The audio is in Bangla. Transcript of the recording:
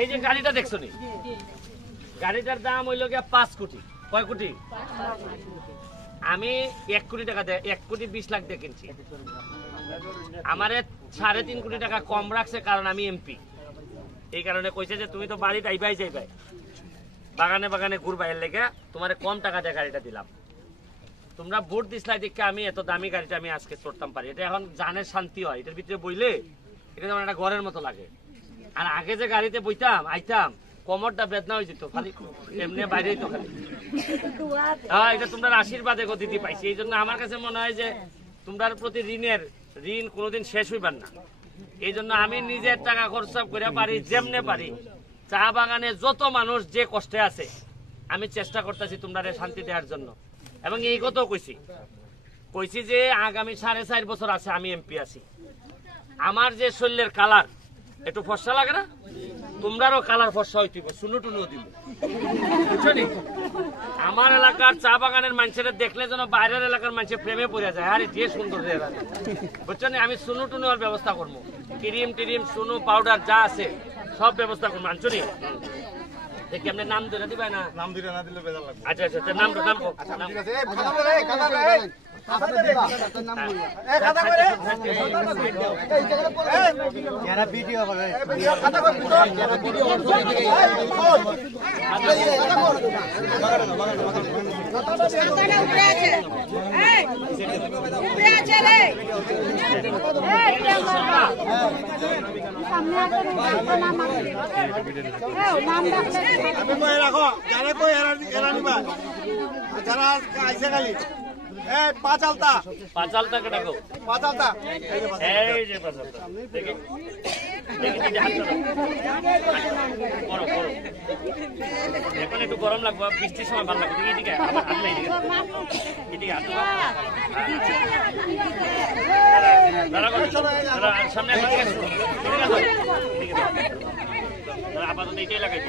এই যে গাড়িটা দেখছো নি, গাড়িটার দাম হইল গিয়া 5 কোটি। কয় কোটি? আমি 1 কোটি টাকা দিয়ে 1 কোটি 20 লাখ দিয়ে কিনছি। আমারে 3.5 কোটি টাকা কম রাখছে, কারণ আমি এমপি। এই কারণে কইছে যে তুমি তো বাড়িতে আইবাই যাইবাই, বাগানে বাগানে ঘুরবাই, এর লেগে তোমার কম টাকা দিয়ে গাড়িটা দিলাম। তোমরা ভোট দিসলাই দেখে আমি এত দামি গাড়িটা আমি আজকে চড়তাম পারি। এটা এখন জানের শান্তি হয়, এটার ভিতরে বইলে এটা যেমন একটা ঘরের মতো লাগে। আর আগে যে গাড়িতে বইতাম আইতাম, কোমরটা বেদনা হয়ে যেত, খালি এমনি বাইরে হইতো খালি। হ্যাঁ, এটা তোমরা আশীর্বাদে গতিতে পাইছি। এই জন্য আমার কাছে মনে হয় যে তোমরা প্রতি ঋণ কোনোদিন শেষ হইবার না। এই জন্য আমি নিজের টাকা খরচা করে পারি, যেমনে পারি, চা বাগানে যত মানুষ যে কষ্টে আছে আমি চেষ্টা করতেছি তোমরা শান্তি দেওয়ার জন্য। এবং এই কথাও কইছি যে আগামী 4.5 বছর আছে আমি এমপি আছি। আমার যে শরীরের কালার একটু ফর্সা লাগে না, তোমরারও কালার ফর্সা হইতে শুনো টুনুও দিব, বুঝছো নি? আমার এলাকার চা বাগানের মানুষেরা দেখলে যেন বাইরের এলাকার মানুষের প্রেমে পড়ে যায়, আরে যে সুন্দর, বুঝছো নি? আমি শুনো টুনুর ব্যবস্থা করবো, ক্রিম শুনো পাউডার যা আছে সব ব্যবস্থা করবো, আনছো নি? দেখি আপনি নাম ধরে দিবেন না? নাম ধরে না দিলে বেজার লাগবে। আচ্ছা আচ্ছা, নাম রাখো যারা কই এরা নিবা, যারা আইসে খালি পাঁচ আলতা কেটা গো? এই যে 5 আলতা দেখি এখন একটু গরম লাগবে, বৃষ্টির সময় ভালো লাগবে। এদিকে সামনে আপাতত এটাই লাগাই